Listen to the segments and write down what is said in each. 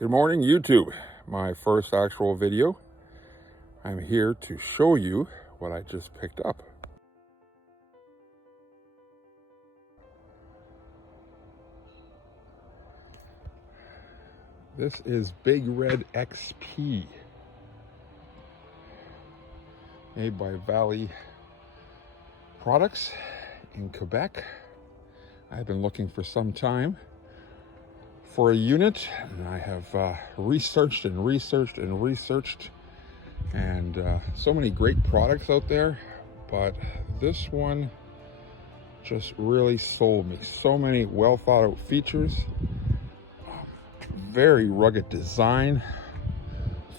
Good morning, YouTube. My first actual video. I'm here to show you what I just picked up. This is Big Red XP, made by Vallee products in Quebec. I've been looking for some time for a unit, and I have researched and so many great products out there, but this one just really sold me. So many well thought out features, very rugged design,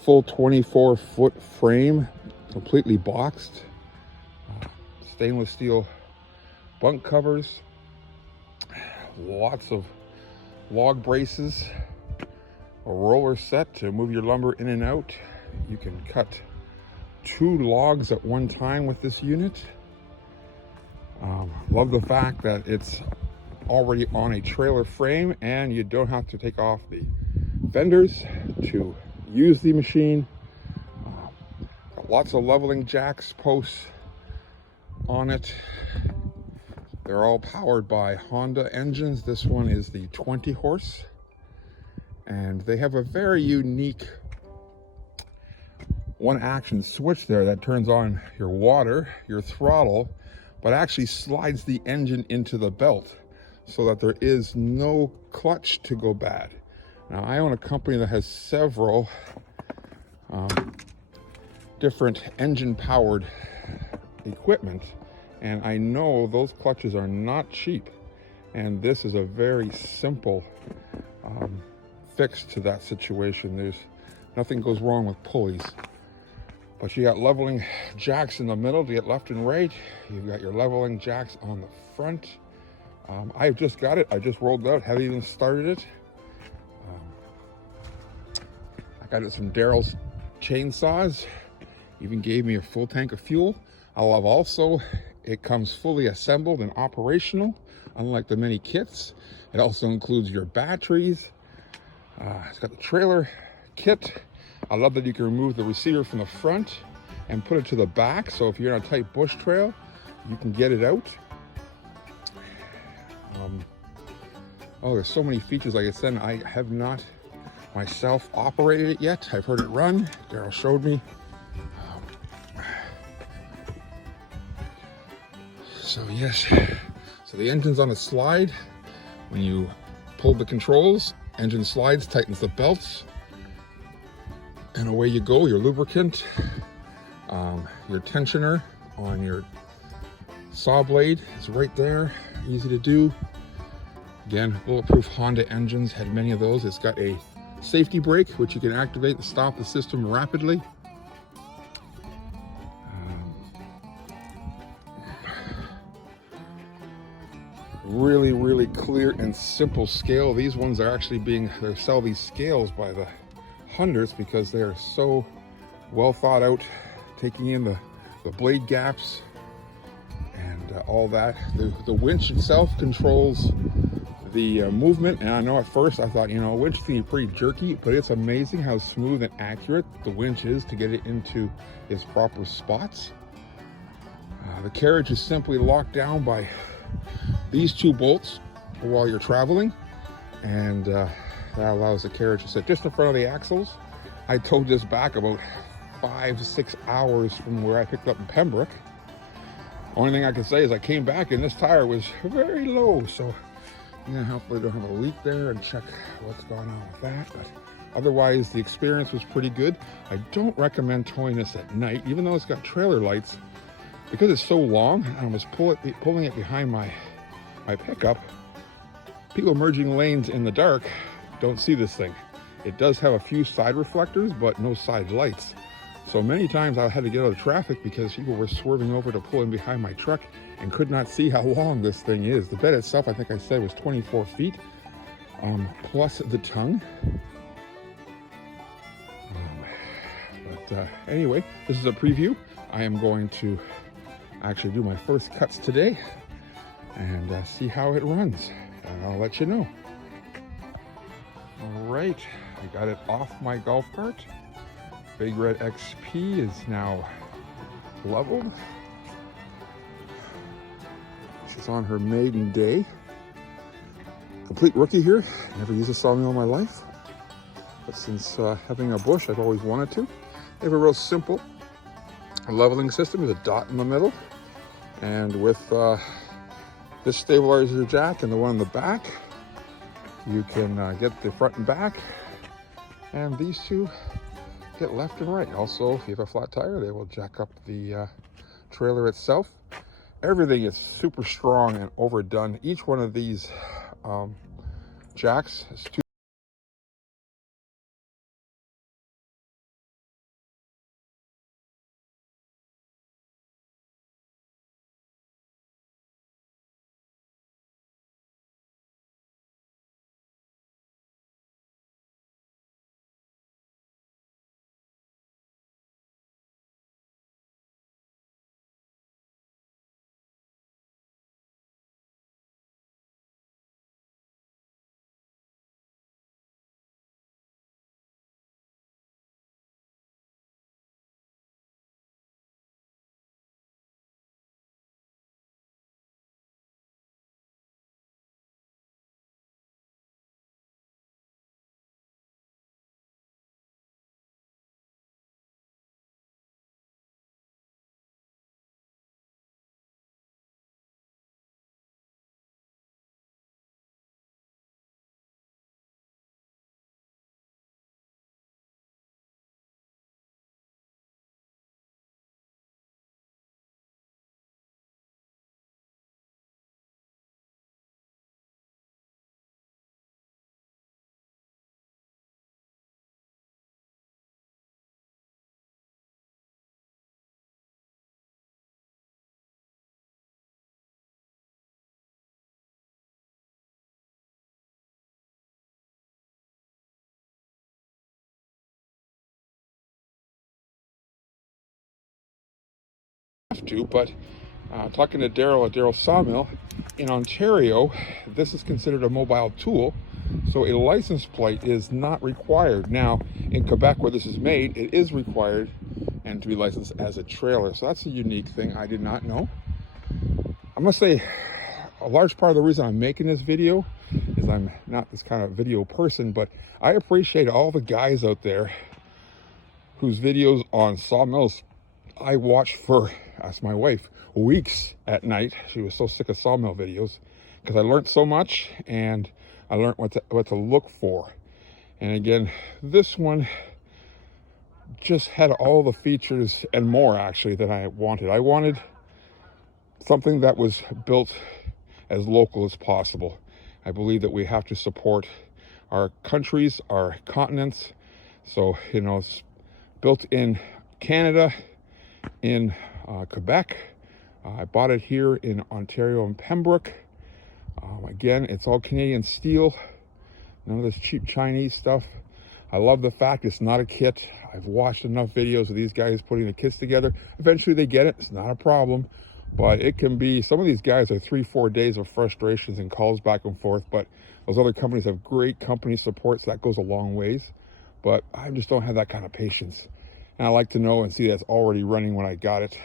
full 24-foot frame, completely boxed, stainless steel bunk covers, lots of log braces, a roller set to move your lumber in and out. You can cut 2 logs at one time with this unit. Love the fact that it's already on a trailer frame and you don't have to take off the fenders to use the machine. Got lots of leveling jacks posts on it. They're all powered by Honda engines. This one is the 20 horse, and they have a very unique one action switch there that turns on your water, your throttle, but actually slides the engine into the belt so that there is no clutch to go bad. Now, I own a company that has several different engine powered equipment, and I know those clutches are not cheap, and this is a very simple fix to that situation. There's nothing goes wrong with pulleys, but you got leveling jacks in the middle to get left and right. You've got your leveling jacks on the front. I've just got it. I just rolled it out, haven't even started it. I got it from Daryl's chainsaws. Even gave me a full tank of fuel. I love also, it comes fully assembled and operational, unlike the many kits. It also includes your batteries. It's got the trailer kit. I love that you can remove the receiver from the front and put it to the back. So if you're on a tight bush trail, you can get it out. There's so many features. Like I said, I have not myself operated it yet. I've heard it run. Daryl showed me. So yes, so the engine's on a slide. When you pull the controls, engine slides, tightens the belts, and away you go. Your lubricant, your tensioner on your saw blade is right there, easy to do. Again, bulletproof Honda engines had many of those. It's got a safety brake, which you can activate to stop the system rapidly. Really clear and simple scale. These ones are actually they sell these scales by the hundreds because they are so well thought out, taking in the blade gaps and all that. The winch itself controls the movement, and I know at first I thought, a winch can be pretty jerky, but it's amazing how smooth and accurate the winch is to get it into its proper spots. The carriage is simply locked down by these 2 bolts while you're traveling, and that allows the carriage to sit just in front of the axles. I towed this back about 5-6 hours from where I picked up in Pembroke. Only thing I can say is I came back and this tire was very low, so hopefully don't have a leak there, and check what's going on with that. But otherwise, the experience was pretty good. I don't recommend towing this at night, even though it's got trailer lights, because it's so long and I was pulling it behind my pickup. People merging lanes in the dark don't see this thing. It does have a few side reflectors, but no side lights. So many times I had to get out of traffic because people were swerving over to pull in behind my truck and could not see how long this thing is. The bed itself, I think I said, was 24 feet, plus the tongue. Anyway, this is a preview. I am going to actually do my first cuts today and see how it runs, and I'll let you know. All right, I got it off my golf cart. Big Red XP is now leveled. She's on her maiden day. Complete rookie here. Never used a sawmill in my life. But since having a bush, I've always wanted to. They have a real simple leveling system with a dot in the middle. And with this stabilizer jack and the one in the back, you can get the front and back. And these two get left and right. Also, if you have a flat tire, they will jack up the trailer itself. Everything is super strong and overdone. Each one of these jacks is 2, but talking to Daryl at Vallee Sawmill, in Ontario, this is considered a mobile tool, so a license plate is not required. Now, in Quebec, where this is made, it is required and to be licensed as a trailer. So that's a unique thing I did not know. I must say, a large part of the reason I'm making this video is I'm not this kind of video person, but I appreciate all the guys out there whose videos on sawmills I watched for, ask my wife, weeks at night. She was so sick of sawmill videos because I learned so much, and I learned what to look for. And again, this one just had all the features and more actually that I wanted. I wanted something that was built as local as possible. I believe that we have to support our countries, our continents. So, you know, it's built in Canada, in Quebec. I bought it here in Ontario and Pembroke. Again, it's all Canadian steel. None of this cheap Chinese stuff. I love the fact it's not a kit. I've watched enough videos of these guys putting the kits together. Eventually they get it. It's not a problem. But it can be, some of these guys are 3-4 days of frustrations and calls back and forth. But those other companies have great company support, so that goes a long ways. But I just don't have that kind of patience. And I like to know and see that's already running when I got it.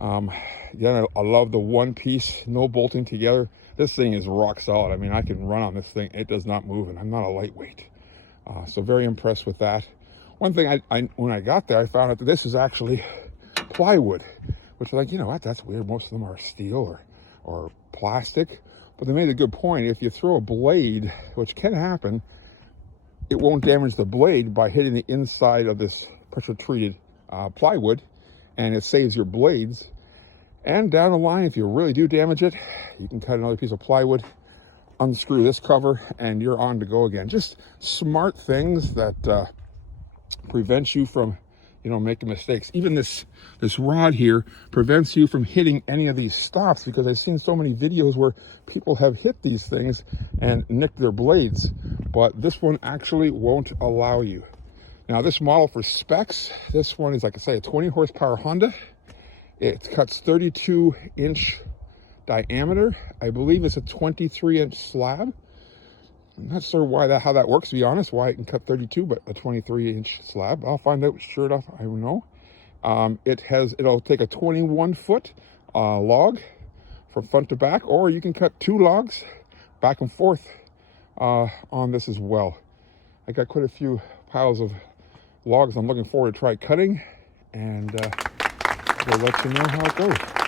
Again, I love the one piece, no bolting together. This thing is rock solid. I mean, I can run on this thing. It does not move, and I'm not a lightweight. So very impressed with that. One thing, when I got there, I found out that this is actually plywood, which is like, you know what, that's weird. Most of them are steel or plastic. But they made a good point. If you throw a blade, which can happen, it won't damage the blade by hitting the inside of this pressure-treated plywood, and it saves your blades. And down the line, if you really do damage it, you can cut another piece of plywood, unscrew this cover, and you're on to go again. Just smart things that prevent you from, you know, making mistakes. Even this rod here prevents you from hitting any of these stops, because I've seen so many videos where people have hit these things and nicked their blades, but this one actually won't allow you. Now, this model for specs, this one is, like I say, a 20 horsepower Honda. It cuts 32-inch diameter. I believe it's a 23-inch slab. I'm not sure how that works, to be honest, why it can cut 32 but a 23-inch slab. I'll find out, sure enough, I don't know. It'll take a 21-foot log from front to back, or you can cut 2 logs back and forth on this as well. I got quite a few piles of logs I'm looking forward to try cutting, and we'll let you know how it goes.